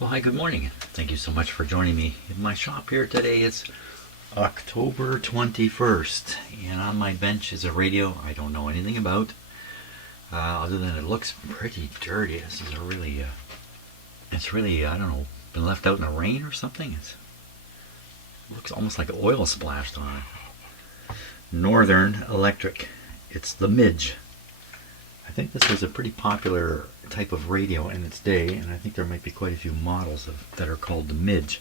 Well, hi, good morning. Thank you so much for joining me in my shop here today. It's October 21st, and on my bench is a radio I don't know anything about, other than it looks pretty dirty. This is it's really, I don't know, been left out in the rain or something. It looks almost like oil splashed on it. Northern Electric. It's the Midge. I think this was a pretty popular type of radio in its day, and I think there might be quite a few models that are called the Midge.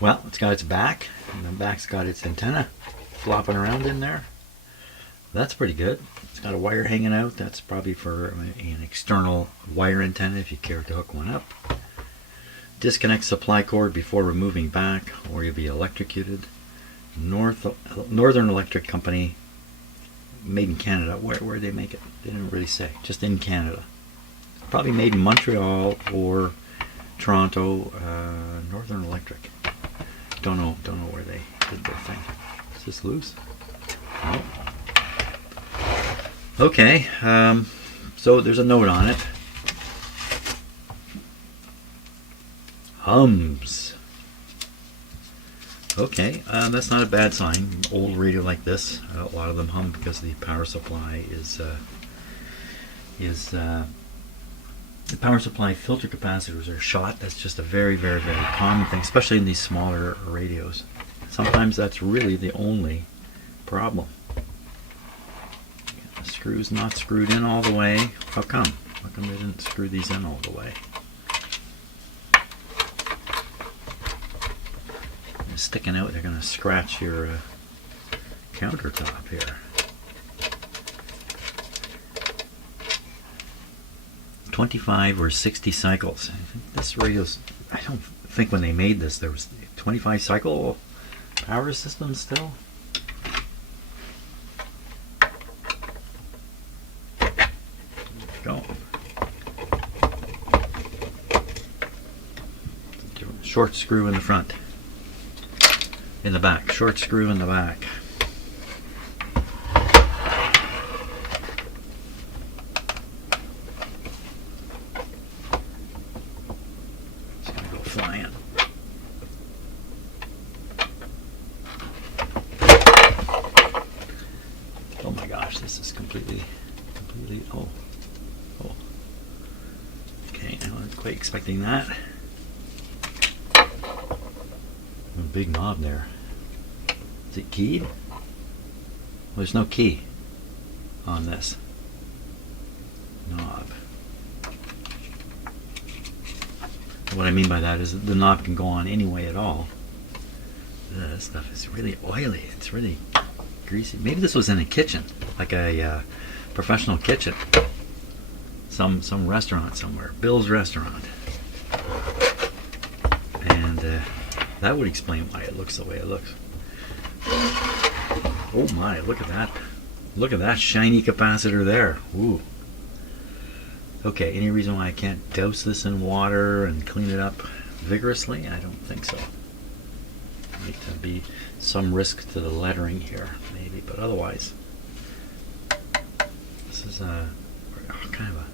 Well, it's got its back, and the back's got its antenna flopping around in there. That's pretty good. It's got a wire hanging out. That's probably for an external wire antenna if you care to hook one up. Disconnect supply cord before removing back, or you'll be electrocuted. Northern Electric Company, made in Canada. Where they make it? They didn't really say. Just in Canada. Probably made in Montreal or Toronto. Northern Electric. Don't know where they did their thing. Is this loose? No. Okay. So there's a note on it. Hums. Okay, that's not a bad sign. Old radio like this, a lot of them hum because the power supply the power supply filter capacitors are shot. That's just a very, very, very common thing, especially in these smaller radios. Sometimes that's really the only problem. The screw's not screwed in all the way. How come? How come they didn't screw these in all the way? Sticking out, they're going to scratch your countertop here. 25 or 60 cycles. I think this radio's, I don't think when they made this there was 25 cycle power system still. Go. Short screw in the front. In the back, short screw in the back. It's gonna go flying. Oh my gosh, this is completely, oh. Okay, I wasn't quite expecting that. A big knob there. Is it keyed? Well, there's no key on this knob. What I mean by that is that the knob can go on any way at all. This stuff is really oily. It's really greasy. Maybe this was in a kitchen, like a professional kitchen. Some restaurant somewhere. Bill's Restaurant. And that would explain why it looks the way it looks. Oh my, look at that. Look at that shiny capacitor there. Ooh. Okay, any reason why I can't douse this in water and clean it up vigorously? I don't think so. Might be some risk to the lettering here, maybe, but otherwise. This is a kind of a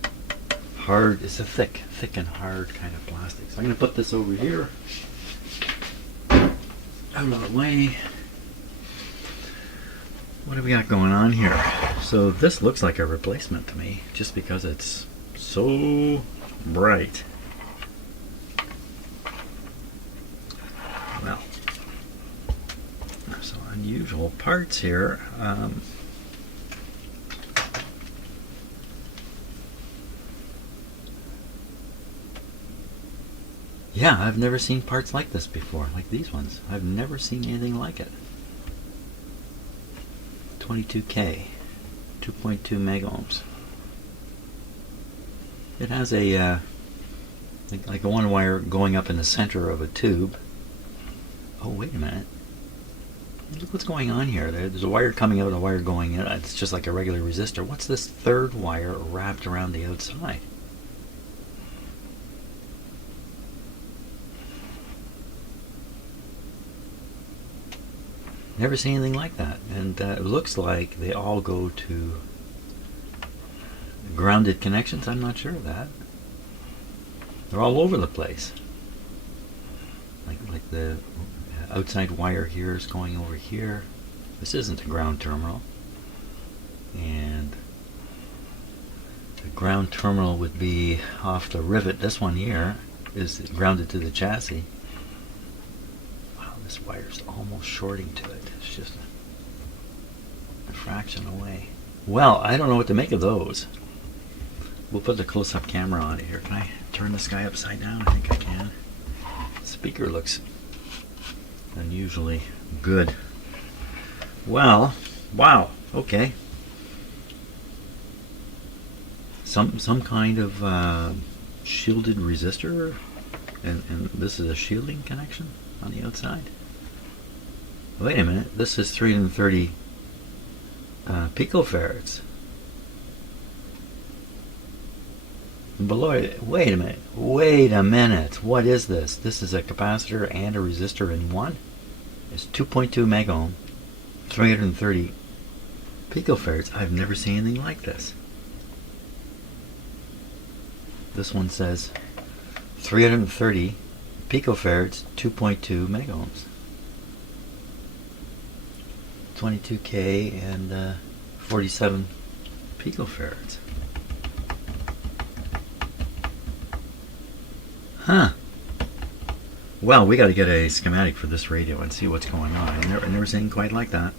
hard, it's a thick and hard kind of plastic. So I'm going to put this over here. Out of the way. What do we got going on here? So this looks like a replacement to me, just because it's so bright. Well, some unusual parts here. Yeah, I've never seen parts like this before, like these ones. I've never seen anything like it. 22K, 2.2 megohms. It has a like a one wire going up in the center of a tube. Oh, wait a minute. Look what's going on here. There's a wire coming out and a wire going in. It's just like a regular resistor. What's this third wire wrapped around the outside? Never seen anything like that. And it looks like they all go to grounded connections. I'm not sure of that. They're all over the place. Like the outside wire here is going over here. This isn't a ground terminal. And the ground terminal would be off the rivet. This one here is grounded to the chassis. Wow, this wire's almost shorting to it. It's just a fraction away. Well, I don't know what to make of those. We'll put the close-up camera on it here. Can I turn this guy upside down? I think I can. Speaker looks unusually good. Well, wow, okay. Some kind of shielded resistor, and this is a shielding connection on the outside. Wait a minute, this is 330 picofarads. Below it, wait a minute, what is this? This is a capacitor and a resistor in one? It's 2.2 megohm, 330 picofarads. I've never seen anything like this. This one says 330 picofarads, 2.2 megohms. 22K and 47 picofarads. Huh. Well, we got to get a schematic for this radio and see what's going on. I've never seen quite like that.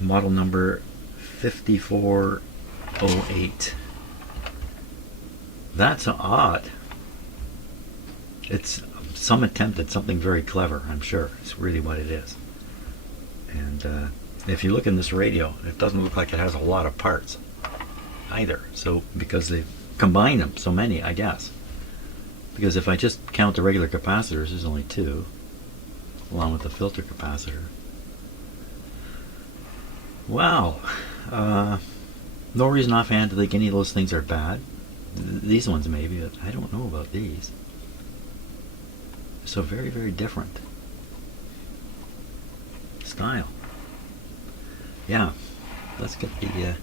Model number 5408. That's odd. It's some attempt at something very clever, I'm sure. It's really what it is. And if you look in this radio, it doesn't look like it has a lot of parts either. So, because they've combined them, so many, I guess. Because if I just count the regular capacitors, there's only two, along with the filter capacitor. Wow. No reason offhand to think any of those things are bad. These ones maybe, but I don't know about these. So very, very different style. Yeah, let's get the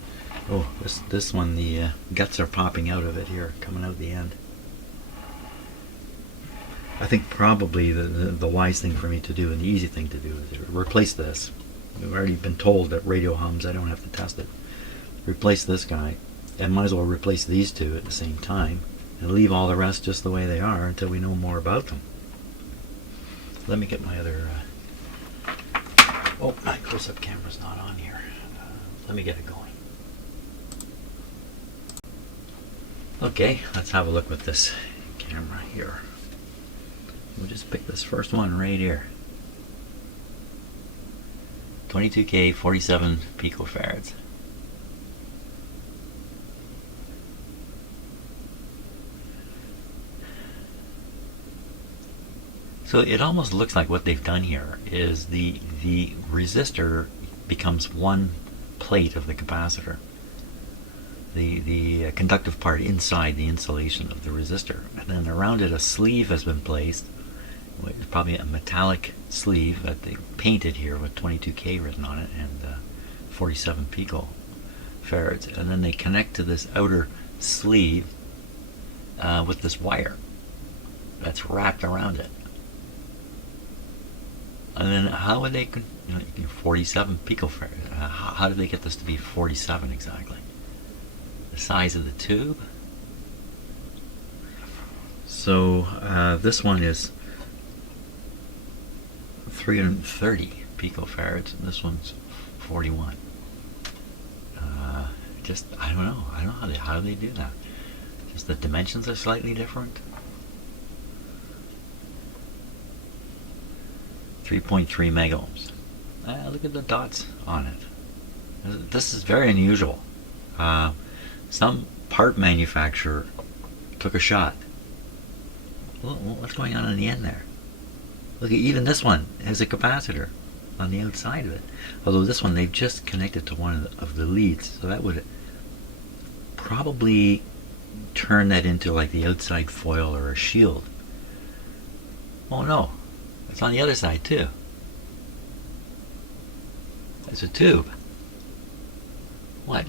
oh, this one, the guts are popping out of it here, coming out the end. I think probably the wise thing for me to do and the easy thing to do is replace this. We've already been told that radio hums. I don't have to test it. Replace this guy, and might as well replace these two at the same time and leave all the rest just the way they are until we know more about them. Let me get my other oh, my close-up camera's not on here. Let me get it going. Okay, let's have a look with this camera here. We'll just pick this first one right here. 22K, 47 picofarads. So it almost looks like what they've done here is the resistor becomes one plate of the capacitor. The conductive part inside the insulation of the resistor. And then around it a sleeve has been placed. It's probably a metallic sleeve that they painted here with 22K written on it and 47 picofarads. And then they connect to this outer sleeve with this wire that's wrapped around it. And then how would they, 47 picofarads, how did they get this to be 47 exactly? The size of the tube? So this one is 330 picofarads, and this one's 41. I don't know how do they do that? Just the dimensions are slightly different. 3.3 megohms. Look at the dots on it. This is very unusual. Some part manufacturer took a shot. What's going on the end there? Look at even this one has a capacitor on the outside of it. Although this one they've just connected to one of the leads, so that would probably turn that into like the outside foil or a shield. Oh no, it's on the other side too. It's a tube. What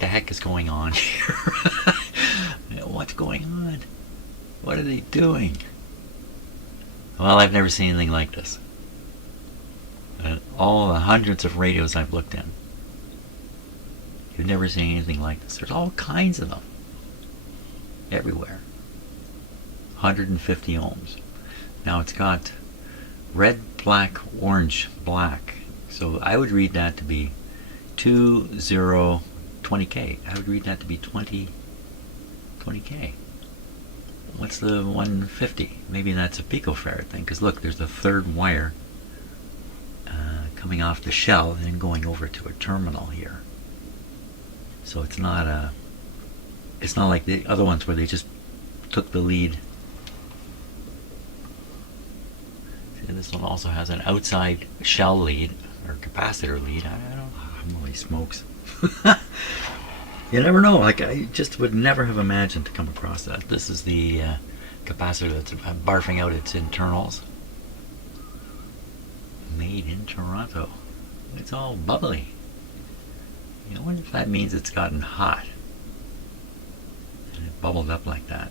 the heck is going on here? What's going on? What are they doing? Well, I've never seen anything like this. All the hundreds of radios I've looked in, you've never seen anything like this. There's all kinds of them everywhere. 150 ohms. Now it's got red, black, orange, black. So I would read that to be 20K. I would read that to be 20K. What's the 150? Maybe that's a picofarad thing. Because look, there's a third wire coming off the shell and then going over to a terminal here. So it's not like the other ones where they just took the lead. See, this one also has an outside shell lead or capacitor lead. I don't know. Holy smokes. You never know. Like, I just would never have imagined to come across that. This is the capacitor that's barfing out its internals. Made in Toronto. It's all bubbly. I wonder if that means it's gotten hot. And it bubbled up like that.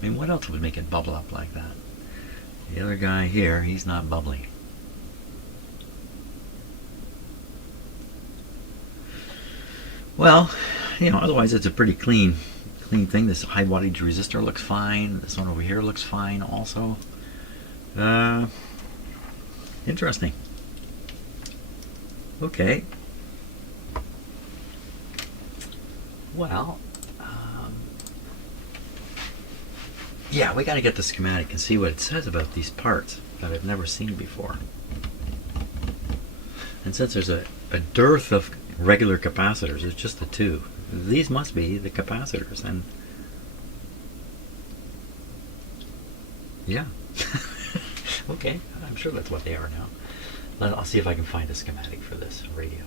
I mean, what else would make it bubble up like that? The other guy here, he's not bubbly. Well, otherwise it's a pretty clean thing. This high wattage resistor looks fine. This one over here looks fine also. Interesting. Okay. Well, yeah, we got to get the schematic and see what it says about these parts that I've never seen before. And since there's a dearth of regular capacitors, it's just the two. These must be the capacitors, and yeah. Okay, I'm sure that's what they are now. I'll see if I can find a schematic for this radio.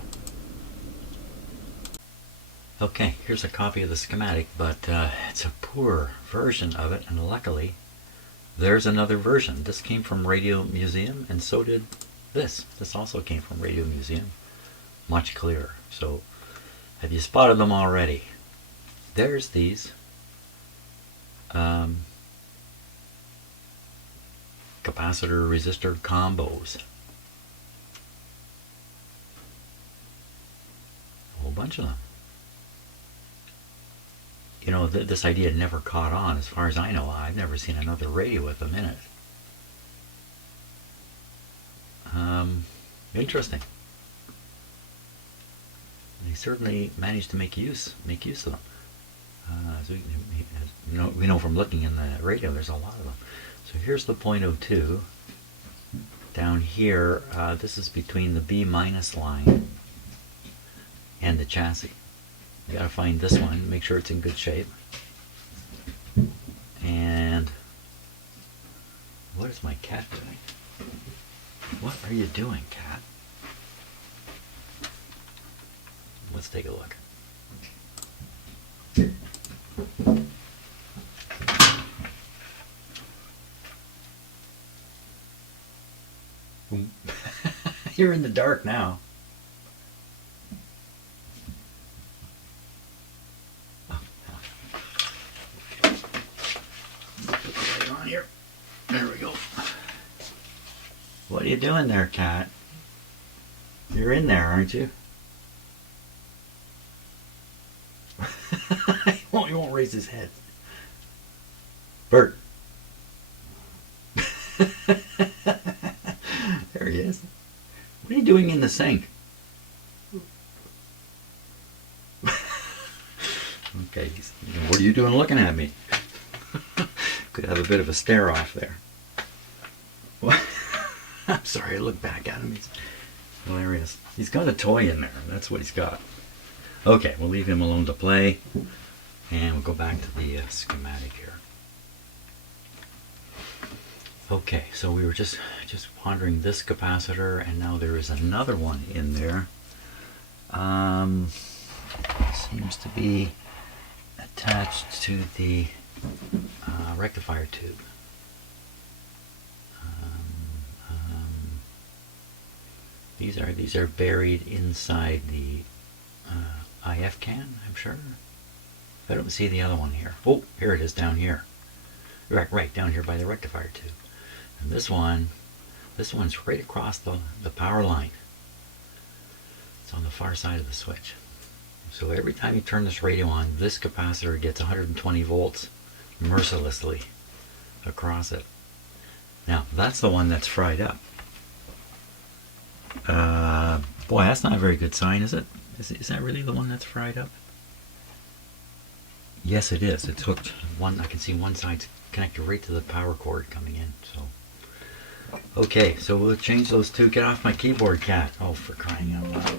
Okay, here's a copy of the schematic, but it's a poor version of it, and luckily there's another version. This came from Radio Museum, and so did this. This also came from Radio Museum. Much clearer. So, have you spotted them already? There's these capacitor resistor combos. A whole bunch of them. This idea never caught on. As far as I know, I've never seen another radio with them in it. Interesting. They certainly managed to make use of them. So we know from looking in the radio, there's a lot of them. So here's the .02. Down here, this is between the B- line and the chassis. You gotta find this one, make sure it's in good shape. And what is my cat doing? What are you doing, cat? Let's take a look. You're in the dark now. Okay. Put the light on here. There we go. What are you doing there, cat? You're in there, aren't you? He won't raise his head. Bert. There he is. What are you doing in the sink? Okay, what are you doing looking at me? Could have a bit of a stare off there. What? I'm sorry, I look back at him. He's hilarious. He's got a toy in there. That's what he's got. Okay, we'll leave him alone to play. And we'll go back to the schematic here. Okay, so we were just pondering this capacitor, and now there is another one in there. Seems to be attached to the rectifier tube. These are buried inside the IF can, I'm sure. I don't see the other one here. Oh, here it is down here. Right down here by the rectifier tube. And this one's right across the power line. It's on the far side of the switch. So every time you turn this radio on, this capacitor gets 120 volts mercilessly across it. Now, that's the one that's fried up. Boy, that's not a very good sign, is it? Is that really the one that's fried up? Yes, it is. It's hooked. I can see one side's connected right to the power cord coming in. So, okay, so we'll change those two. Get off my keyboard, cat. Oh, for crying out loud.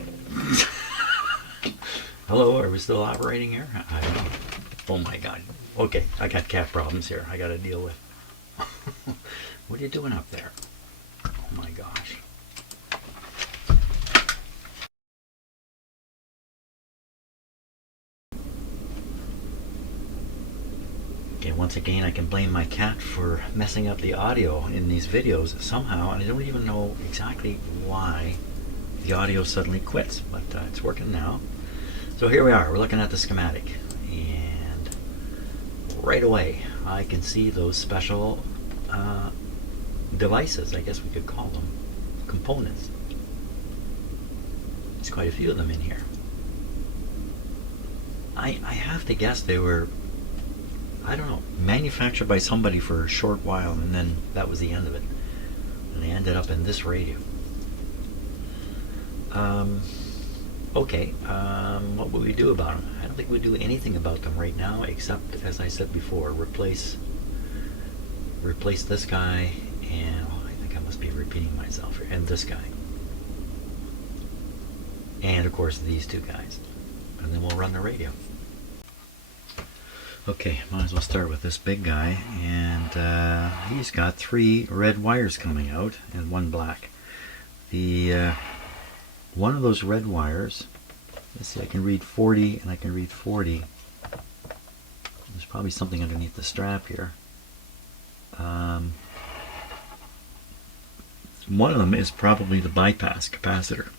Hello, are we still operating here? I don't know. Oh my God. Okay, I got cat problems here I got to deal with. What are you doing up there? Oh my gosh. Okay, once again, I can blame my cat for messing up the audio in these videos somehow, and I don't even know exactly why the audio suddenly quits, but it's working now. So here we are, we're looking at the schematic, and right away I can see those special devices, I guess we could call them, components. There's quite a few of them in here. I have to guess they were, I don't know, manufactured by somebody for a short while, and then that was the end of it. And they ended up in this radio. Okay, what would we do about them? I don't think we do anything about them right now, except, as I said before, replace this guy, and I think I must be repeating myself here, and this guy. And, of course, these two guys. And then we'll run the radio. Okay, might as well start with this big guy, and he's got 3 red wires coming out and 1 black. The one of those red wires, let's see, I can read 40 and I can read 40. There's probably something underneath the strap here. One of them is probably the bypass capacitor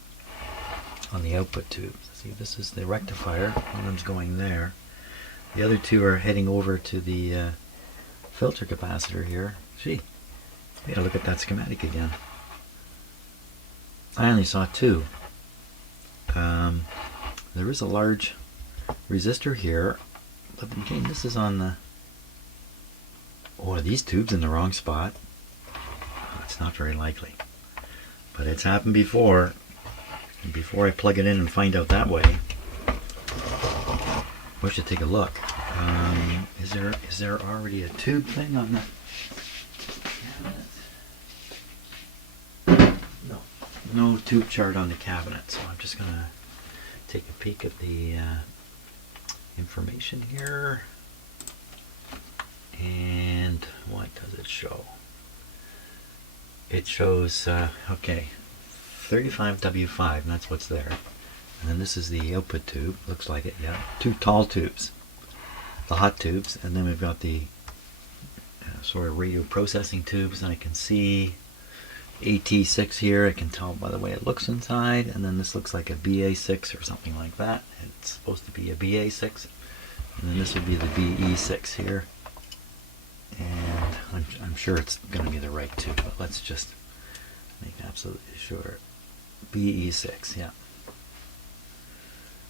on the output tube. See, this is the rectifier. One of them's going there. The other 2 are heading over to the filter capacitor here. Gee, we gotta look at that schematic again. I only saw 2. There is a large resistor here, but again, this is on the... Oh, are these tubes in the wrong spot? Oh, it's not very likely. But it's happened before. And before I plug it in and find out that way, we should take a look. Is there already a tube thing on the cabinet? No tube chart on the cabinet, so I'm just gonna take a peek at the information here. And what does it show? It shows, okay, 35W5, and that's what's there. And then this is the output tube, looks like it, yeah. 2 tall tubes, the hot tubes, and then we've got the sort of radio processing tubes, and I can see AT6 here. I can tell by the way it looks inside, and then this looks like a BA6 or something like that. It's supposed to be a BA6, and then this would be the BE6 here. And I'm sure it's going to be the right tube, but let's just make absolutely sure. BE6, yeah.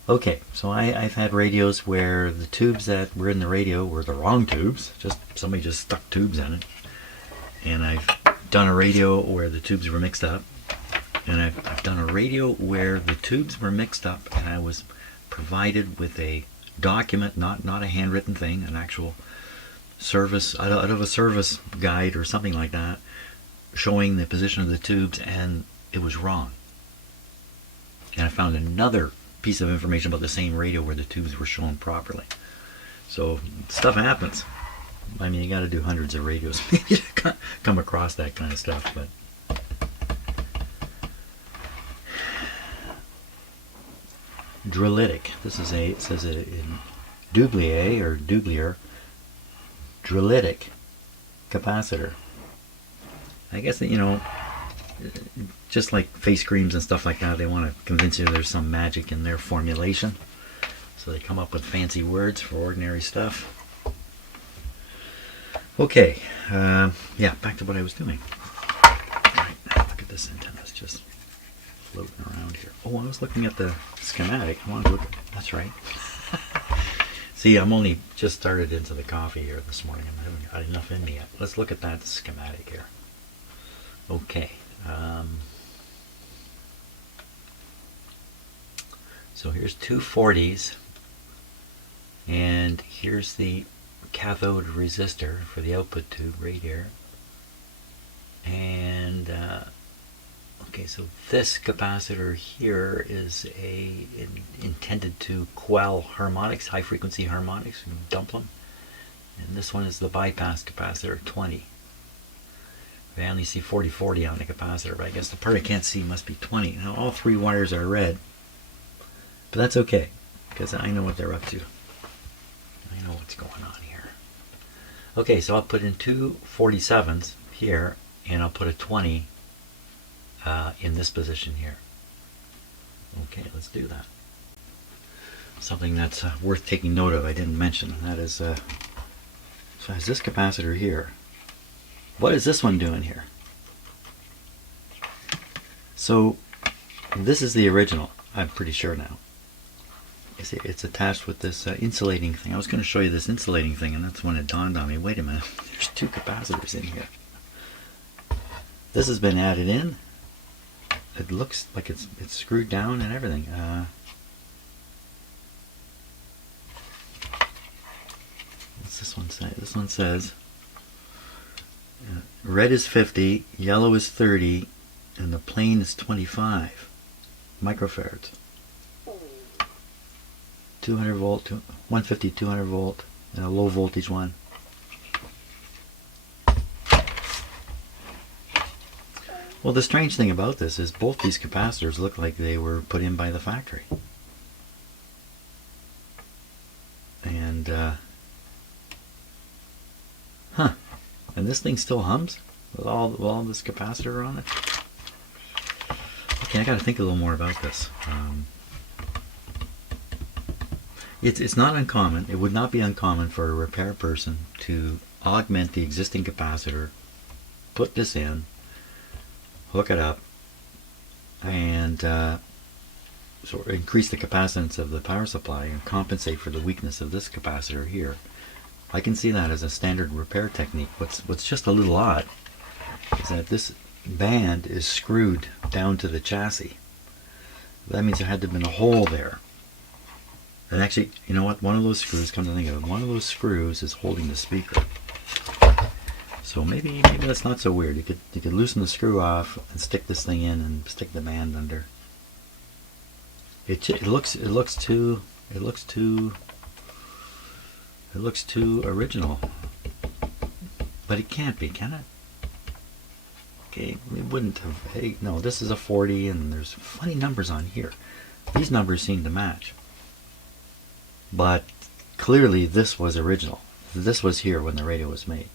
Okay, so I've had radios where the tubes that were in the radio were the wrong tubes. Somebody just stuck tubes in it. And I've done a radio where the tubes were mixed up. And I've done a radio where the tubes were mixed up, and I was provided with a document, not a handwritten thing, an actual service, out of a service guide or something like that, showing the position of the tubes, and it was wrong. And I found another piece of information about the same radio where the tubes were shown properly. So stuff happens. I mean, you got to do hundreds of radios maybe to come across that kind of stuff. But drillitic. This is it says it in Dublier or Dublier. Drillitic capacitor. I guess that, just like face creams and stuff like that, they want to convince you there's some magic in their formulation. So they come up with fancy words for ordinary stuff. Okay, yeah, back to what I was doing. Right, look at this antenna, it's just floating around here. Oh, I was looking at the schematic. I wanted to look at, that's right. See, I'm only just started into the coffee here this morning. I haven't got enough in me yet. Let's look at that schematic here. Okay. So here's two 40s, and here's the cathode resistor for the output tube right here. And okay, so this capacitor here is intended to quell harmonics, high frequency harmonics, and dump them. And this one is the bypass capacitor 20. I only see 40/40 on the capacitor, but I guess the part I can't see must be 20. Now all three wires are red, but that's okay, because I know what they're up to. I know what's going on here. Okay, so I'll put in two 47s here, and I'll put a 20 in this position here. Okay, let's do that. Something that's worth taking note of I didn't mention, and that is, so has this capacitor here. What is this one doing here? So this is the original, I'm pretty sure now. You see, it's attached with this insulating thing. I was going to show you this insulating thing, and that's when it dawned on me, wait a minute, there's two capacitors in here. This has been added in. It looks like it's screwed down and everything. What's this one say? This one says red is 50, yellow is 30, and the plain is 25 microfarads. 200 volt, 150, 200 volt, and a low voltage one. Well, the strange thing about this is both these capacitors look like they were put in by the factory. And, and this thing still hums with all this capacitor on it. Okay, I got to think a little more about this. It's not uncommon. It would not be uncommon for a repair person to augment the existing capacitor, put this in, hook it up, and sort of increase the capacitance of the power supply and compensate for the weakness of this capacitor here. I can see that as a standard repair technique. What's just a little odd is that this band is screwed down to the chassis. That means there had to have been a hole there. And actually, you know what? One of those screws, come to think of it, one of those screws is holding the speaker. So maybe that's not so weird. You could loosen the screw off and stick this thing in and stick the band under. It looks too original, but it can't be, can it? Okay, it wouldn't have. Hey, no, this is a 40, and there's funny numbers on here. These numbers seem to match, but clearly this was original. This was here when the radio was made.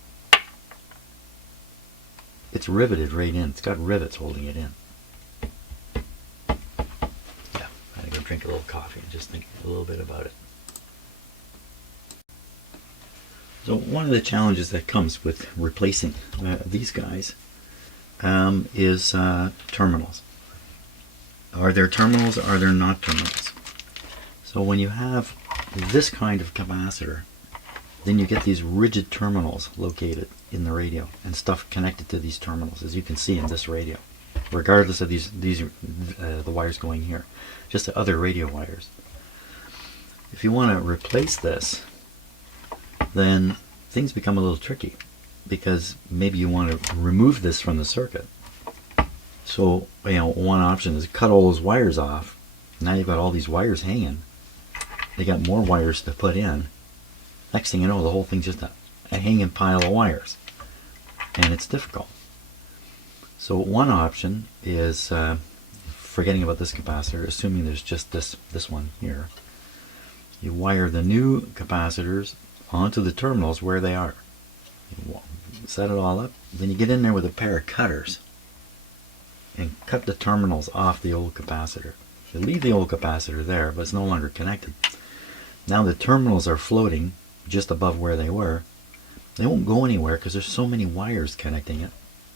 It's riveted right in. It's got rivets holding it in. Yeah, I gotta go drink a little coffee and just think a little bit about it. So one of the challenges that comes with replacing these guys is terminals. Are there terminals or are there not terminals? So when you have this kind of capacitor, then you get these rigid terminals located in the radio and stuff connected to these terminals, as you can see in this radio, regardless of the wires going here, just the other radio wires. If you want to replace this, then things become a little tricky, because maybe you want to remove this from the circuit. So, one option is cut all those wires off. Now you've got all these wires hanging. They got more wires to put in. Next thing you know, the whole thing's just a hanging pile of wires, and it's difficult. So one option is forgetting about this capacitor, assuming there's just this one here. You wire the new capacitors onto the terminals where they are. You set it all up, then you get in there with a pair of cutters, and cut the terminals off the old capacitor. You leave the old capacitor there, but it's no longer connected. Now the terminals are floating just above where they were. They won't go anywhere because there's so many wires connecting it.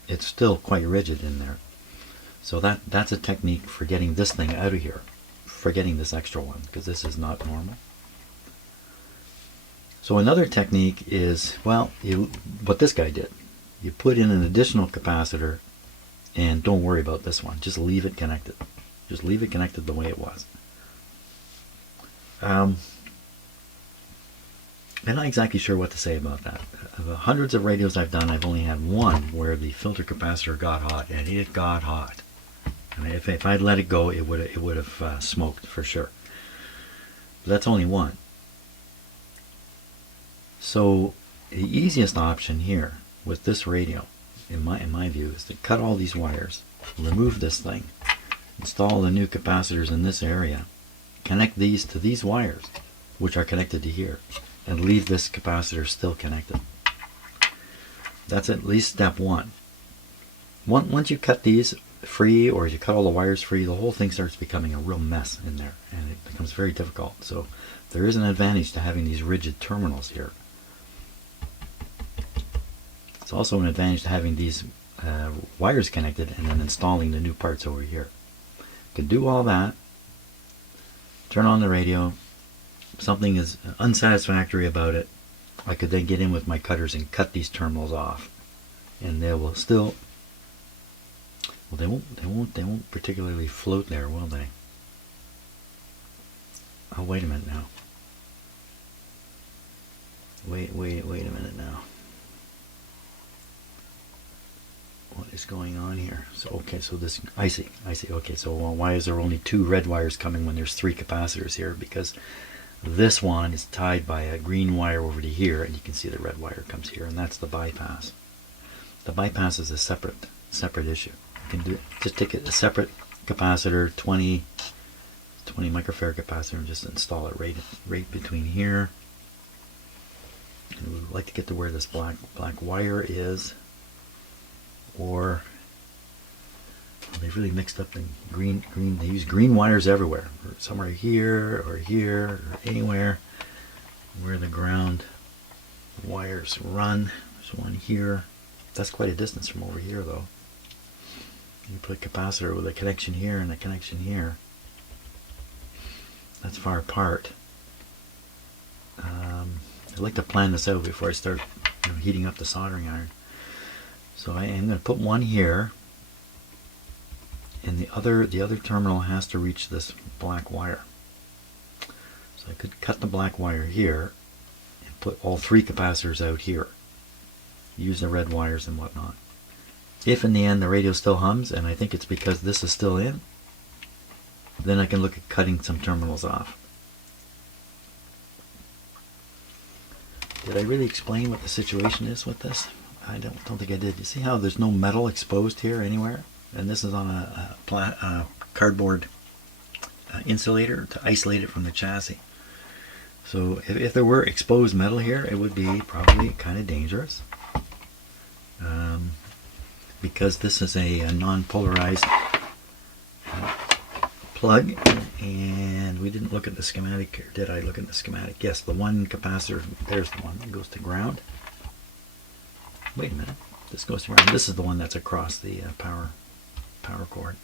It's still quite rigid in there. So that's a technique for getting this thing out of here, for getting this extra one, because this is not normal. So another technique is, well, what this guy did. You put in an additional capacitor and don't worry about this one. Just leave it connected. Just leave it connected the way it was. I'm not exactly sure what to say about that. Of the hundreds of radios I've done, I've only had one where the filter capacitor got hot, and it got hot. And if I'd let it go, it would have smoked for sure. But that's only one. So the easiest option here with this radio, in my view, is to cut all these wires, remove this thing, install the new capacitors in this area, connect these to these wires, which are connected to here, and leave this capacitor still connected. That's at least step one. Once you cut these free, or you cut all the wires free, the whole thing starts becoming a real mess in there, and it becomes very difficult. So there is an advantage to having these rigid terminals here. It's also an advantage to having these wires connected and then installing the new parts over here. You can do all that, turn on the radio, something is unsatisfactory about it, I could then get in with my cutters and cut these terminals off, and they will still, well, they won't particularly float there, will they? Oh, wait a minute now. Wait a minute now. What is going on here? So okay, so this, I see. Okay, so why is there only 2 red wires coming when there's 3 capacitors here? Because this one is tied by a green wire over to here, and you can see the red wire comes here, and that's the bypass. The bypass is a separate issue. You can just take a separate capacitor, 20 microfarad capacitor, and just install it right between here. And we would like to get to where this black wire is. Or they've really mixed up the green. They use green wires everywhere. Somewhere here or anywhere where the ground wires run. There's one here. That's quite a distance from over here, though. You put a capacitor with a connection here and a connection here. That's far apart. I'd like to plan this out before I start heating up the soldering iron. So I am going to put one here, and the other terminal has to reach this black wire. So I could cut the black wire here and put all 3 capacitors out here. Use the red wires and whatnot. If in the end the radio still hums, and I think it's because this is still in, then I can look at cutting some terminals off. Did I really explain what the situation is with this? I don't think I did. You see how there's no metal exposed here anywhere? And this is on a cardboard insulator to isolate it from the chassis. So if there were exposed metal here, it would be probably kind of dangerous. Because this is a non-polarized plug, and we didn't look at the schematic here. Did I look at the schematic? Yes, the one capacitor, there's the one that goes to ground. Wait a minute, this goes to ground. This is the one that's across the power cord.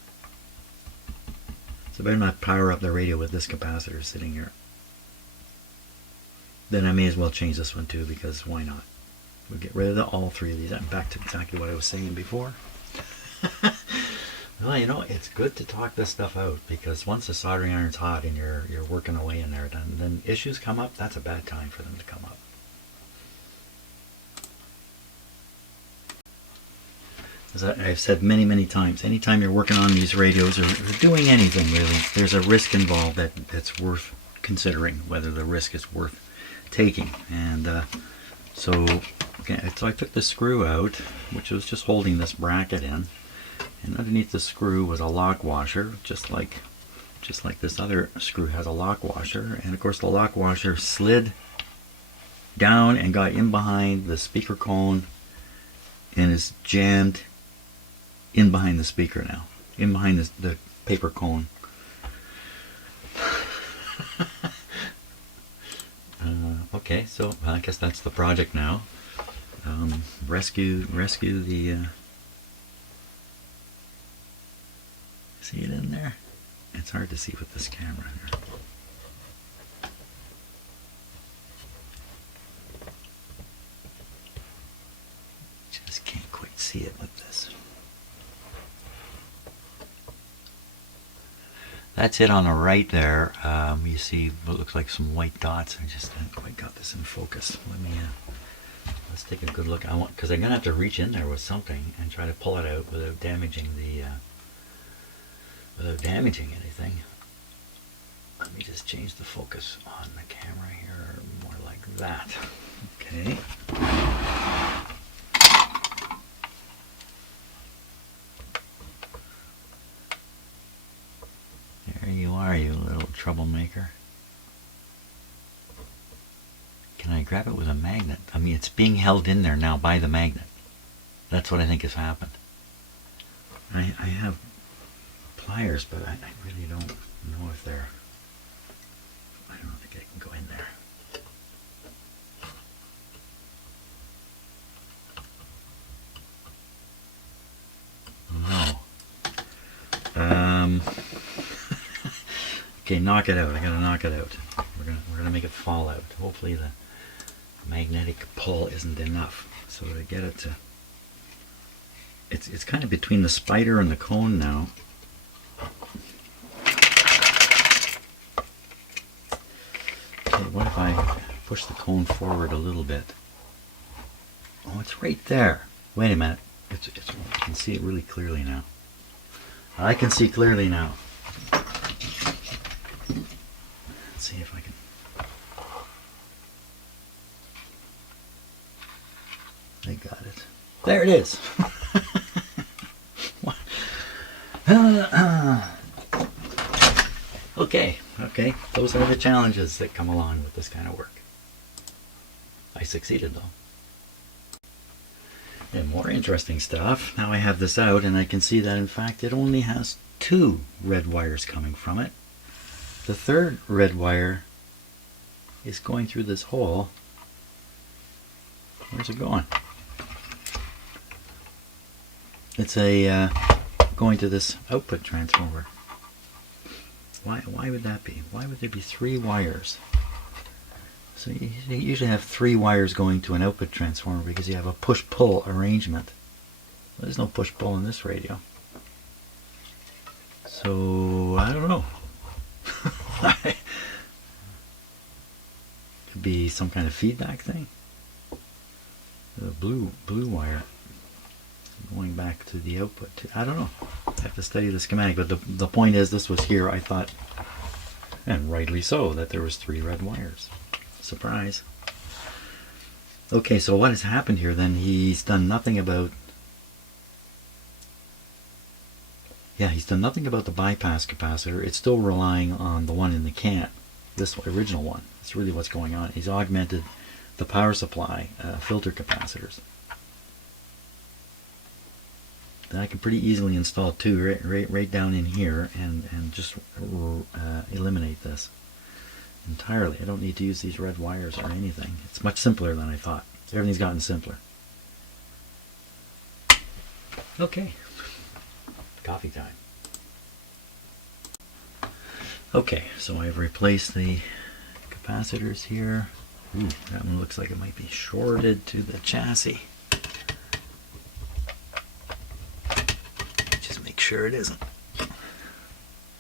So I better not power up the radio with this capacitor sitting here. Then I may as well change this one too, because why not? We'll get rid of all 3 of these. I'm back to exactly what I was saying before. Well, it's good to talk this stuff out, because once the soldering iron's hot and you're working away in there, then issues come up. That's a bad time for them to come up. As I've said many times, anytime you're working on these radios or doing anything really, there's a risk involved that's worth considering, whether the risk is worth taking. And so I took the screw out, which was just holding this bracket in, and underneath the screw was a lock washer, just like this other screw has a lock washer. And of course the lock washer slid down and got in behind the speaker cone and is jammed in behind the speaker now. in behind the paper cone. Okay, so I guess that's the project now. Rescue the. See it in there? It's hard to see with this camera here. Just can't quite see it with this. That's it on the right there. You see what looks like some white dots. I just haven't quite got this in focus. Let's take a good look. Because I'm gonna have to reach in there with something and try to pull it out without damaging anything. Let me just change the focus on the camera here, more like that. Okay. There you are, you little troublemaker. Can I grab it with a magnet? I mean, it's being held in there now by the magnet. That's what I think has happened. I have pliers, but I really don't know if they're... I don't think I can go in there. No. Okay, knock it out. I gotta knock it out. We're gonna make it fall out. Hopefully the magnetic pull isn't enough. So to get it to... It's kind of between the spider and the cone now. Okay, what if I push the cone forward a little bit? Oh, it's right there. Wait a minute. I can see it really clearly now. I can see clearly now. Let's see if I can... I got it. There it is. Okay. Those are the challenges that come along with this kind of work. I succeeded though. And more interesting stuff. Now I have this out and I can see that in fact it only has 2 red wires coming from it. The third red wire is going through this hole. Where's it going? It's going to this output transformer. Why would that be? Why would there be 3 wires? So you usually have 3 wires going to an output transformer because you have a push-pull arrangement. There's no push-pull in this radio. So I don't know. Could be some kind of feedback thing. The blue wire going back to the output. I don't know. I have to study the schematic, but the point is this was here. I thought, and rightly so, that there was 3 red wires. Surprise. Okay, so what has happened here then? He's done nothing about... Yeah, he's done nothing about the bypass capacitor. It's still relying on the one in the can. This original one. That's really what's going on. He's augmented the power supply filter capacitors. Then I can pretty easily install 2 right down in here and just eliminate this entirely. I don't need to use these red wires or anything. It's much simpler than I thought. Everything's gotten simpler. Okay. Coffee time. Okay, so I've replaced the capacitors here. Ooh, that one looks like it might be shorted to the chassis. Just make sure it isn't.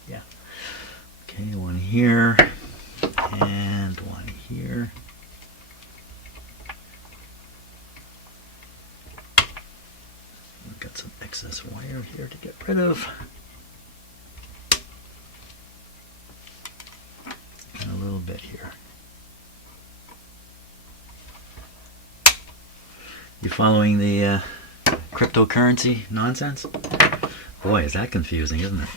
Yeah. Okay, one here and one here. I've got some excess wire here to get rid of. And a little bit here. You following the cryptocurrency nonsense? Boy, is that confusing, isn't it?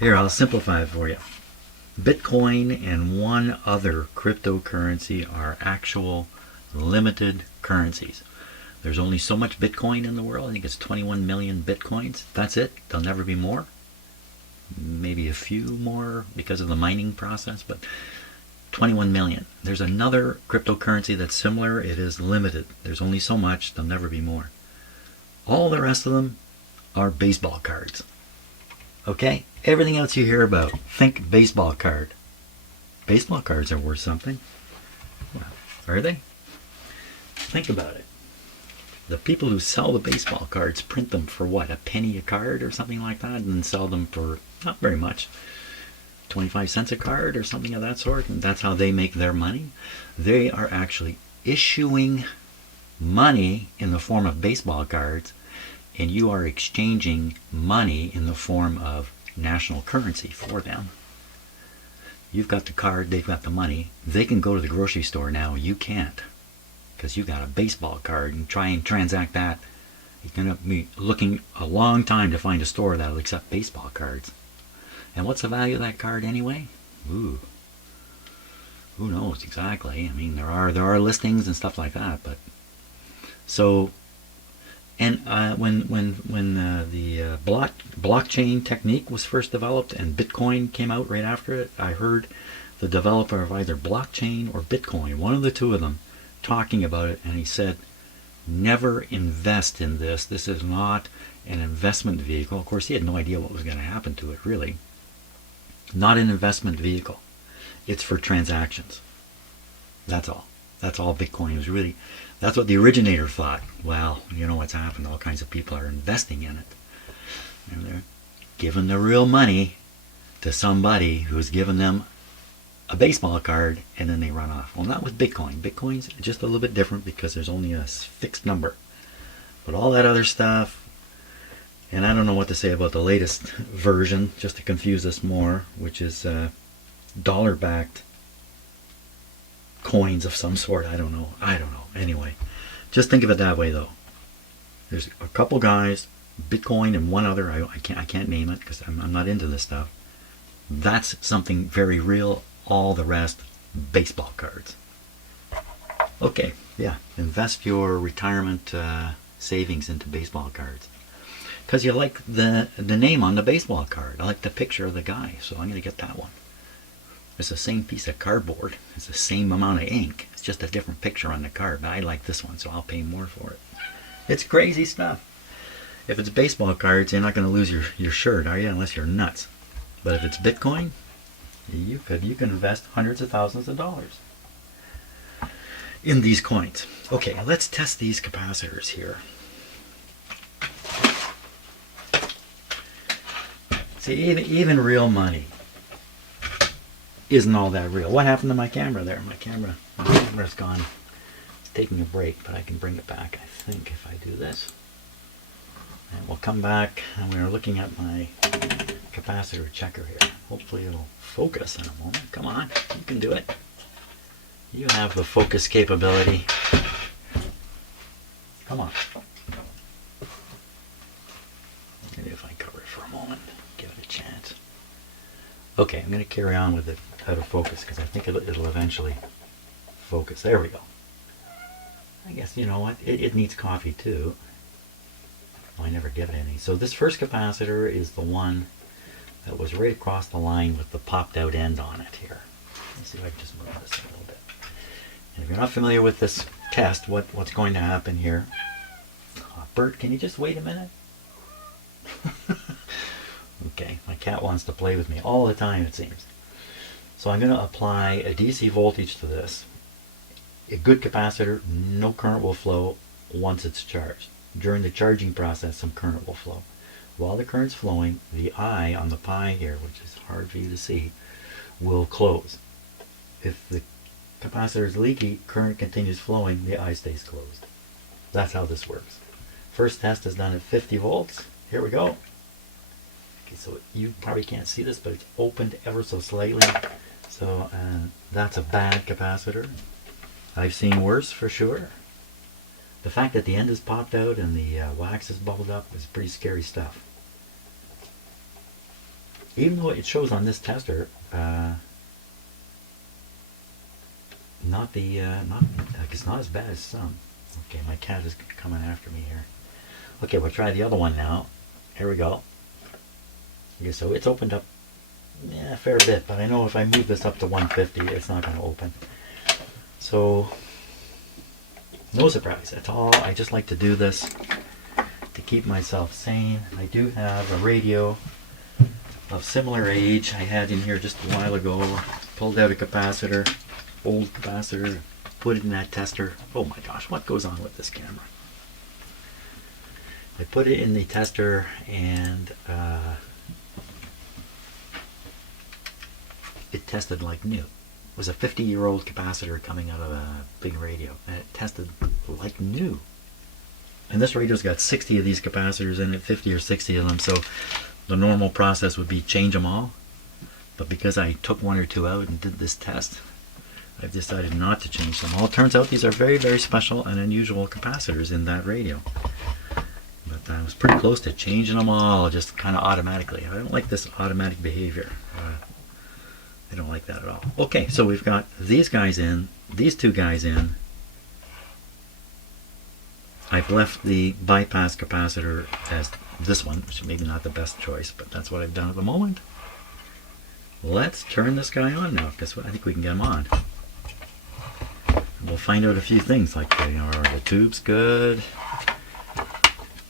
Here, I'll simplify it for you. Bitcoin and one other cryptocurrency are actual limited currencies. There's only so much Bitcoin in the world. I think it's 21 million Bitcoins. That's it. There'll never be more. Maybe a few more because of the mining process, but 21 million. There's another cryptocurrency that's similar. It is limited. There's only so much. There'll never be more. All the rest of them are baseball cards. Okay? Everything else you hear about, think baseball card. Baseball cards are worth something. Well, are they? Think about it. The people who sell the baseball cards print them for what, a penny a card or something like that, and then sell them for not very much, 25 cents a card or something of that sort, and that's how they make their money. They are actually issuing money in the form of baseball cards, and you are exchanging money in the form of national currency for them. You've got the card, they've got the money. They can go to the grocery store now, you can't, because you got a baseball card and try and transact that. You're going to be looking a long time to find a store that'll accept baseball cards. And what's the value of that card anyway? Ooh, who knows exactly? I mean, there are listings and stuff like that, but so. And when the blockchain technique was first developed and Bitcoin came out right after it, I heard the developer of either blockchain or Bitcoin, one of the two of them, talking about it, and he said, never invest in this. This is not an investment vehicle. Of course, he had no idea what was going to happen to it, really. Not an investment vehicle. It's for transactions. That's all. That's all Bitcoin is really. That's what the originator thought. Well, you know what's happened. All kinds of people are investing in it. And they're giving the real money to somebody who's given them a baseball card, and then they run off. Well, not with Bitcoin. Bitcoin's just a little bit different because there's only a fixed number. But all that other stuff, and I don't know what to say about the latest version, just to confuse us more, which is dollar-backed coins of some sort. I don't know. Anyway, just think of it that way, though. There's a couple guys, Bitcoin and one other. I can't name it because I'm not into this stuff. That's something very real. All the rest, baseball cards. Okay, yeah. Invest your retirement savings into baseball cards. Because you like the name on the baseball card. I like the picture of the guy, so I'm going to get that one. It's the same piece of cardboard. It's the same amount of ink. It's just a different picture on the card. But I like this one, so I'll pay more for it. It's crazy stuff. If it's baseball cards, you're not going to lose your shirt, are you? Unless you're nuts. But if it's Bitcoin, you can invest hundreds of thousands of dollars in these coins. Okay, let's test these capacitors here. See, even real money isn't all that real. What happened to my camera there? My camera's gone. It's taking a break, but I can bring it back, I think, if I do this. And we'll come back, and we're looking at my capacitor checker here. Hopefully it'll focus in a moment. Come on, you can do it. You have the focus capability. Come on. Maybe if I cover it for a moment, give it a chance. Okay, I'm going to carry on with it out of focus because I think it'll eventually focus. There we go. I guess, you know what, it needs coffee too. Oh, I never give it any. So this first capacitor is the one that was right across the line with the popped out end on it here. Let's see if I can just move this a little bit. And if you're not familiar with this test, what's going to happen here? Oh, Bert, can you just wait a minute? Okay, my cat wants to play with me all the time, it seems. So I'm going to apply a DC voltage to this. A good capacitor, no current will flow once it's charged. During the charging process, some current will flow. While the current's flowing, the eye on the pi here, which is hard for you to see, will close. If the capacitor is leaky, current continues flowing, the eye stays closed. That's how this works. First test is done at 50 volts. Here we go. Okay, so you probably can't see this, but it's opened ever so slightly. So that's a bad capacitor. I've seen worse for sure. The fact that the end is popped out and the wax is bubbled up is pretty scary stuff. Even though it shows on this tester, it's not as bad as some. Okay, my cat is coming after me here. Okay, we'll try the other one now. Here we go. Okay, so it's opened up a fair bit, but I know if I move this up to 150, it's not going to open. So, no surprise at all. I just like to do this to keep myself sane. I do have a radio of similar age I had in here just a while ago. Pulled out a capacitor, old capacitor, put it in that tester. Oh my gosh, what goes on with this camera? I put it in the tester and it tested like new. It was a 50-year-old capacitor coming out of a big radio, and it tested like new. And this radio's got 60 of these capacitors in it, 50 or 60 of them, so the normal process would be change them all. But because I took one or two out and did this test, I've decided not to change them all. It turns out these are very, very special and unusual capacitors in that radio. But I was pretty close to changing them all, just kind of automatically. I don't like this automatic behavior. I don't like that at all. Okay, so we've got these guys in, these two guys in. I've left the bypass capacitor as this one, which is maybe not the best choice, but that's what I've done at the moment. Let's turn this guy on now, because I think we can get him on. We'll find out a few things, like, are the tubes good?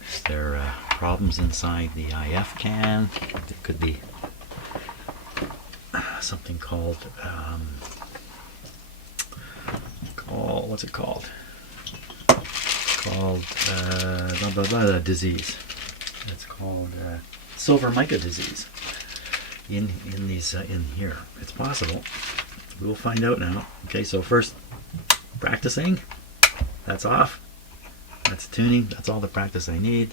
Is there problems inside the IF can? There could be something called, what's it called? Called disease. It's called silver mica disease in these in here. It's possible. We'll find out now. Okay, so first practicing. That's off. That's tuning. That's all the practice I need.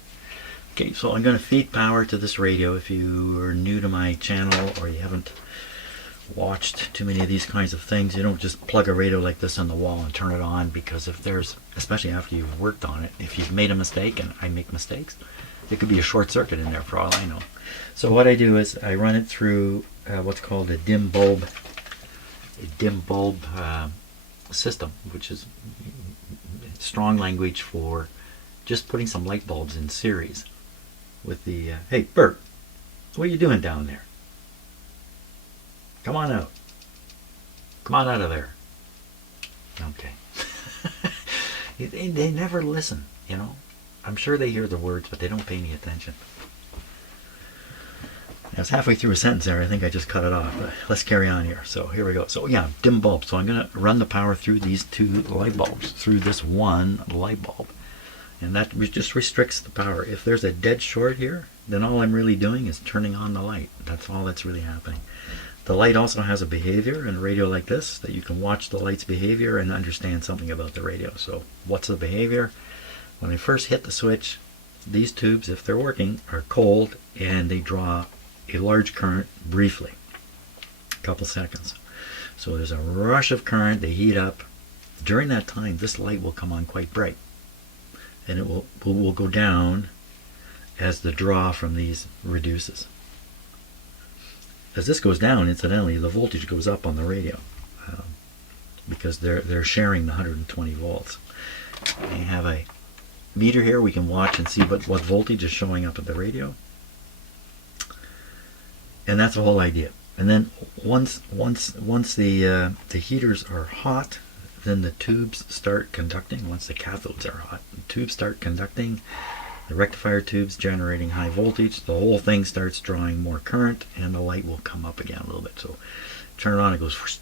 Okay, so I'm going to feed power to this radio. If you are new to my channel or you haven't watched too many of these kinds of things, you don't just plug a radio like this on the wall and turn it on, because if there's, especially after you've worked on it, if you've made a mistake, and I make mistakes, it could be a short circuit in there for all I know. So what I do is I run it through what's called a dim bulb system, which is strong language for just putting some light bulbs in series with the hey Bert, what are you doing down there? Come on out. Come on out of there. Okay. They never listen, you know. I'm sure they hear the words, but they don't pay any attention. I was halfway through a sentence there. I think I just cut it off. But let's carry on here. So here we go. So yeah, dim bulb. So I'm going to run the power through these two light bulbs, through this one light bulb. And that just restricts the power. If there's a dead short here, then all I'm really doing is turning on the light. That's all that's really happening. The light also has a behavior in a radio like this, that you can watch the light's behavior and understand something about the radio. So what's the behavior? When I first hit the switch, these tubes, if they're working, are cold and they draw a large current briefly, a couple seconds. So there's a rush of current, they heat up. During that time, this light will come on quite bright, and it will go down as the draw from these reduces. As this goes down, incidentally, the voltage goes up on the radio because they're sharing the 120 volts. We have a meter here. We can watch and see what voltage is showing up at the radio, and that's the whole idea. And then once the heaters are hot, then the tubes start conducting. Once the cathodes are hot, the tubes start conducting. The rectifier tube's generating high voltage. The whole thing starts drawing more current, and the light will come up again a little bit. So turn it on, it goes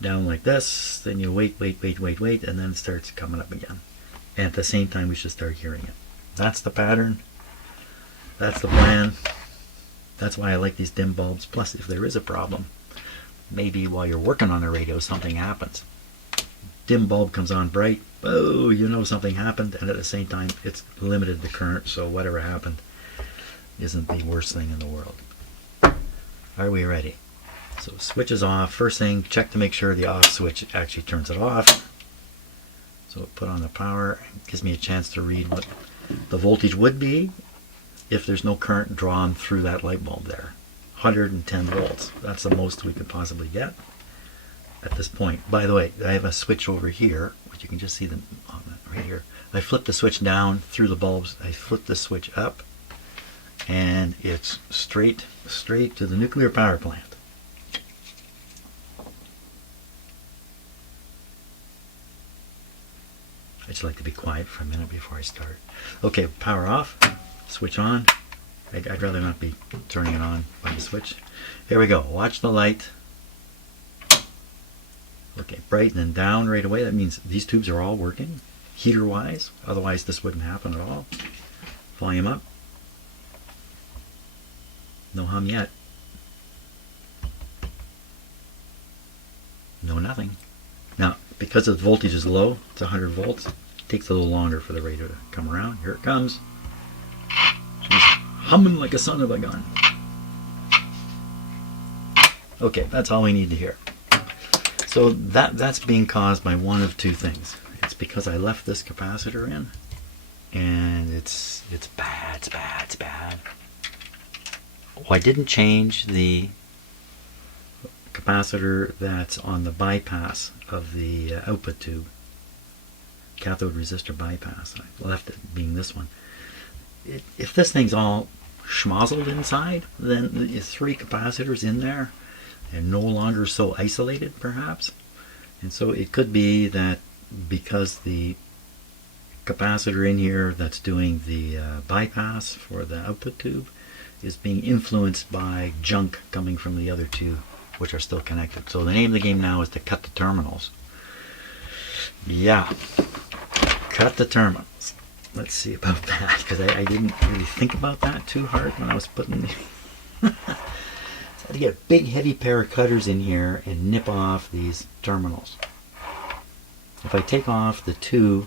down like this. Then you wait, and then it starts coming up again. And at the same time, we should start hearing it. That's the pattern. That's the plan. That's why I like these dim bulbs. Plus, if there is a problem, maybe while you're working on the radio, something happens. Dim bulb comes on bright. Oh, you know something happened, and at the same time, it's limited the current, so whatever happened isn't the worst thing in the world. Are we ready? So switch is off. First thing, check to make sure the off switch actually turns it off. So put on the power. It gives me a chance to read what the voltage would be if there's no current drawn through that light bulb there. 110 volts. That's the most we could possibly get at this point. By the way, I have a switch over here, but you can just see them right here. I flip the switch down through the bulbs. I flip the switch up, and it's straight to the nuclear power plant. I just like to be quiet for a minute before I start. Okay, power off, switch on. I'd rather not be turning it on by the switch. Here we go. Watch the light. Okay, brightening down right away. That means these tubes are all working, heater-wise. Otherwise, this wouldn't happen at all. Volume up. No hum yet. No nothing. Now, because the voltage is low, it's 100 volts, it takes a little longer for the radio to come around. Here it comes. She's humming like a son of a gun. Okay, that's all we need to hear. So that's being caused by one of two things. It's because I left this capacitor in, and it's bad. Oh, I didn't change the capacitor that's on the bypass of the output tube, cathode resistor bypass. I left it being this one. If this thing's all schmozzled inside, then there's 3 capacitors in there and no longer so isolated, perhaps. And so it could be that because the capacitor in here that's doing the bypass for the output tube is being influenced by junk coming from the other 2, which are still connected. So the name of the game now is to cut the terminals. Yeah, cut the terminals. Let's see about that, because I didn't really think about that too hard when I was putting the... So I had to get a big heavy pair of cutters in here and nip off these terminals. If I take off the 2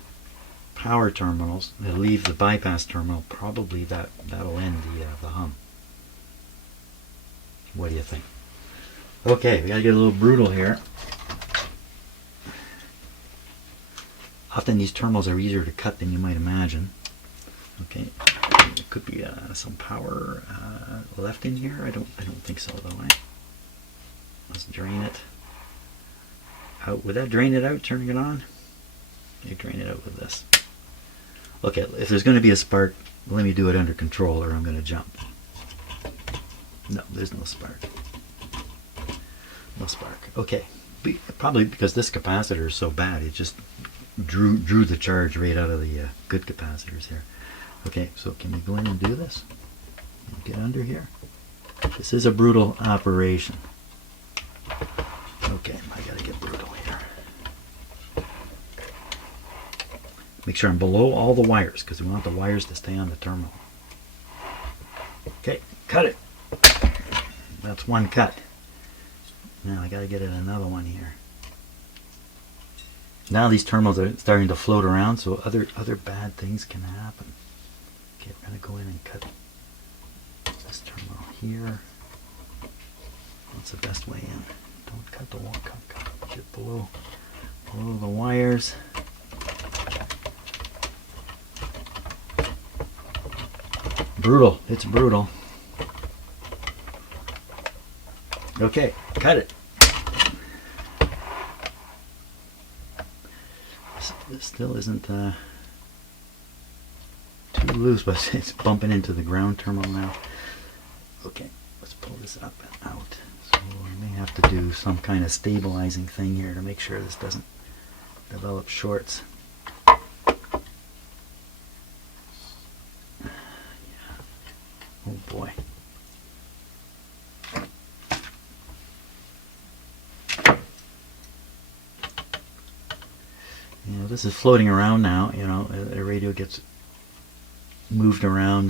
power terminals and leave the bypass terminal, probably that'll end the hum. What do you think? Okay, we gotta get a little brutal here. Often these terminals are easier to cut than you might imagine. Okay, there could be some power left in here. I don't think so though. Let's drain it out. Would that drain it out? Turning it on? You drain it out with this. Okay, if there's going to be a spark, let me do it under control, or I'm going to jump. No, there's no spark. No spark. Okay, probably because this capacitor is so bad, it just drew the charge right out of the good capacitors here. Okay, so can we go in and do this? Get under here. This is a brutal operation. Okay, I gotta get brutal here. Make sure I'm below all the wires, because we want the wires to stay on the terminal. Okay, cut it. That's one cut. Now I gotta get at another one here. Now these terminals are starting to float around, so other bad things can happen. Okay, we're gonna go in and cut this terminal here. That's the best way in. Don't cut the wall. Get below the wires. Brutal. It's brutal. Okay, cut it. This still isn't too loose, but it's bumping into the ground terminal now. Okay, let's pull this up and out. So we may have to do some kind of stabilizing thing here to make sure this doesn't develop shorts. Yeah. Oh boy. You know, this is floating around now. You know, the radio gets moved around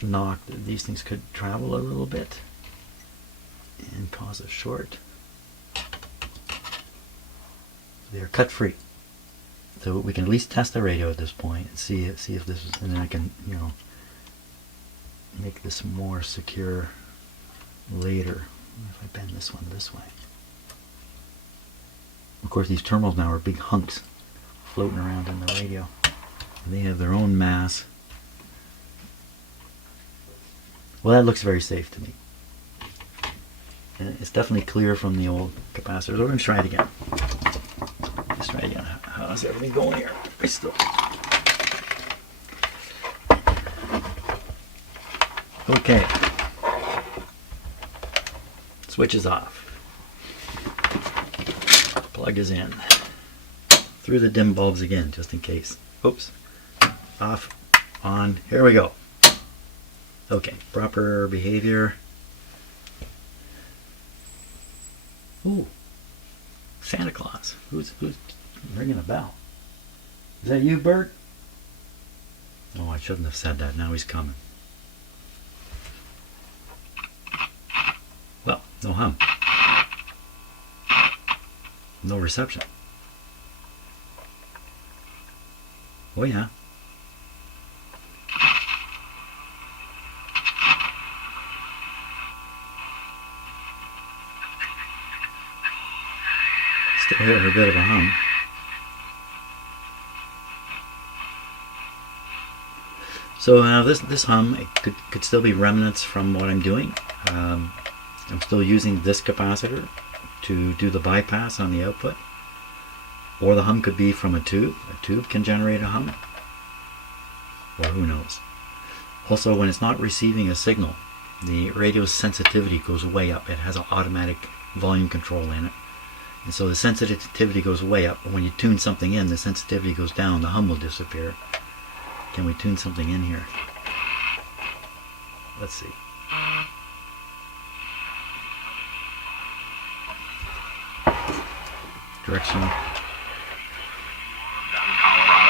and knocked. These things could travel a little bit and cause a short. They are cut free, so we can at least test the radio at this point and see if this is, and then I can, you know, make this more secure later if I bend this one this way. Of course, these terminals now are big hunks floating around in the radio, and they have their own mass. Well, that looks very safe to me. And it's definitely clear from the old capacitors. We're going to try it again. Let's try it again. how's everything going here? I still. Okay. Switch is off. Plug is in. Through the dim bulbs again, just in case. Oops. Off, on. Here we go. Okay, proper behavior. Ooh, Santa Claus. Who's ringing a bell? Is that you, Bert? Oh, I shouldn't have said that. Now he's coming. Well, no hum. No reception. Oh yeah. Still hear a bit of a hum. So this hum, it could still be remnants from what I'm doing. I'm still using this capacitor to do the bypass on the output. Or the hum could be from a tube. A tube can generate a hum. Or who knows. Also, when it's not receiving a signal, the radio's sensitivity goes way up. It has an automatic volume control in it. And so the sensitivity goes way up. But when you tune something in, the sensitivity goes down. The hum will disappear. Can we tune something in here? Let's see. Direction. Colorado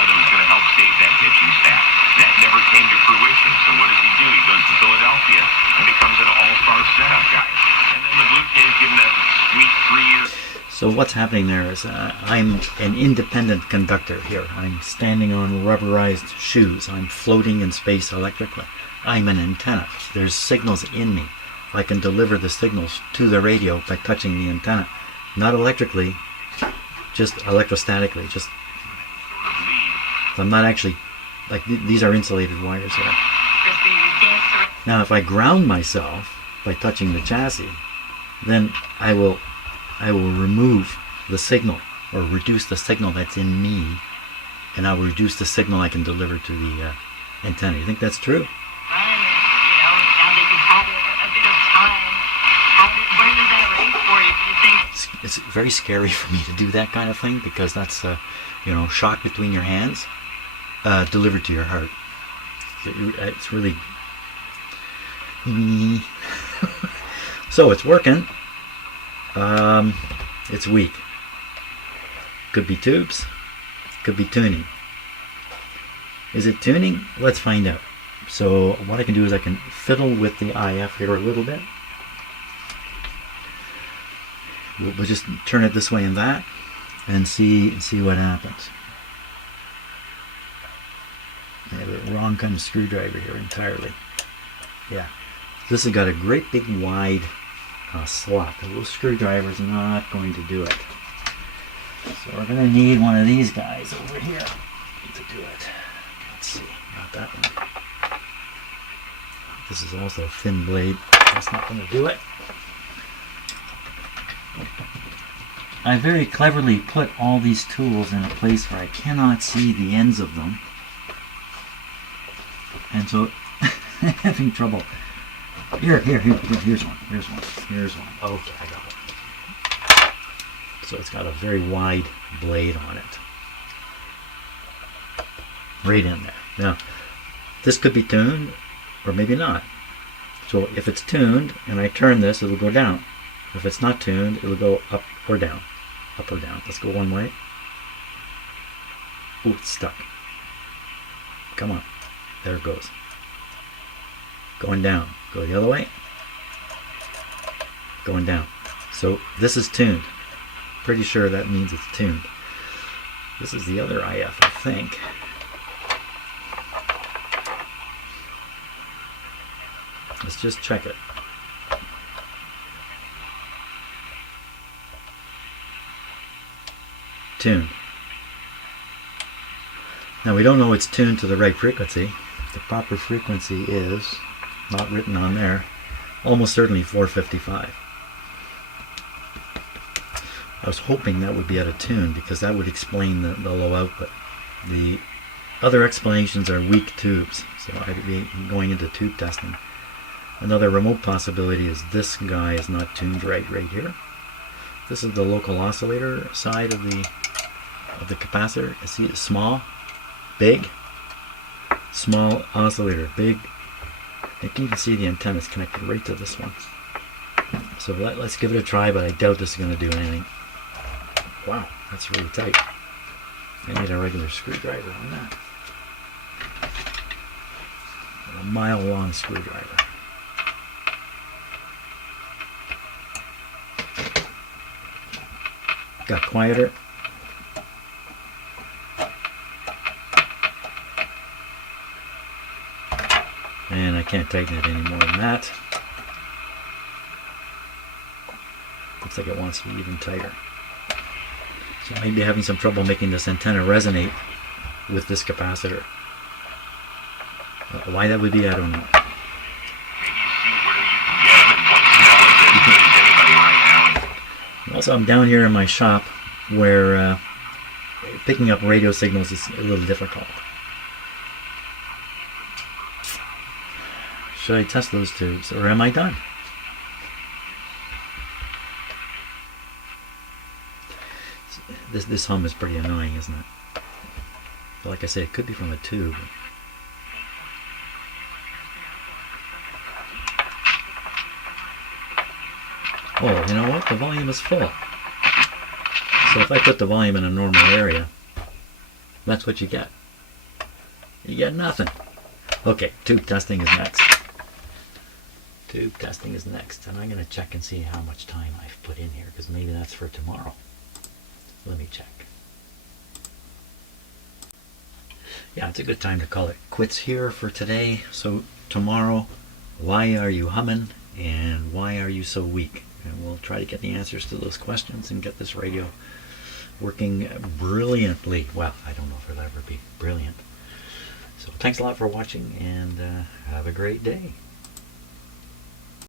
that was going to help save that pitching staff. That never came to fruition. So what does he do? He goes to Philadelphia and becomes an all-star setup guy. And then the Blue Jays give him that sweet 3-year. So what's happening there is I'm an independent conductor here. I'm standing on rubberized shoes. I'm floating in space electrically. I'm an antenna. There's signals in me. I can deliver the signals to the radio by touching the antenna. Not electrically, just electrostatically. Just I'm not actually, like, these are insulated wires here. Now if I ground myself by touching the chassis, then I will remove the signal, or reduce the signal that's in me, and I will reduce the signal I can deliver to the antenna. You think that's true? It's very scary for me to do that kind of thing, because that's shot between your hands, delivered to your heart. It's really so it's working. It's weak. Could be tubes, could be tuning. Is it tuning? Let's find out. So what I can do is I can fiddle with the IF here a little bit. We'll just turn it this way and that, and see what happens. I have the wrong kind of screwdriver here entirely. Yeah, this has got a great big wide slot. The little screwdriver's not going to do it. So we're going to need one of these guys over here to do it. Let's see, not that one. This is also a thin blade. That's not going to do it. I very cleverly put all these tools in a place where I cannot see the ends of them. And so I'm having trouble. Here's one. Okay, I got it. So it's got a very wide blade on it. Right in there. Now, this could be tuned, or maybe not. So if it's tuned, and I turn this, it'll go down. If it's not tuned, it'll go up or down. Up or down. Let's go one way. Ooh, it's stuck. Come on. There it goes. Going down. Go the other way. Going down. So this is tuned. Pretty sure that means it's tuned. This is the other IF, I think. Let's just check it. Tuned. Now we don't know it's tuned to the right frequency. The proper frequency is not written on there. Almost certainly 455. was hoping that would be out of tune because that would explain the low output. The other explanations are weak tubes, so I'd be going into tube testing. Another remote possibility is this guy is not tuned right here. This is the local oscillator side of the capacitor. You see it's small, big, small oscillator, big. You can even see the antenna is connected right to this one. So let's give it a try, but I doubt this is going to do anything. Wow, that's really tight. I need a regular screwdriver on that. A mile-long screwdriver. Got quieter. And I can't tighten it any more than that. Looks like it wants to be even tighter. So I may be having some trouble making this antenna resonate with this capacitor. Why that would be, I don't know. Also, I'm down here in my shop where picking up radio signals is a little difficult. Should I test those tubes, or am I done? This hum is pretty annoying, isn't it? But like I say, it could be from a tube. Oh, you know what? The volume is full. So if I put the volume in a normal area, that's what you get. You get nothing. Okay, tube testing is next. Tube testing is next. And I'm going to check and see how much time I've put in here, because maybe that's for tomorrow. Let me check. Yeah, it's a good time to call it quits here for today. So tomorrow, why are you humming and why are you so weak? And we'll try to get the answers to those questions and get this radio working brilliantly. Well, I don't know if it'll ever be brilliant. So thanks a lot for watching, and have a great day.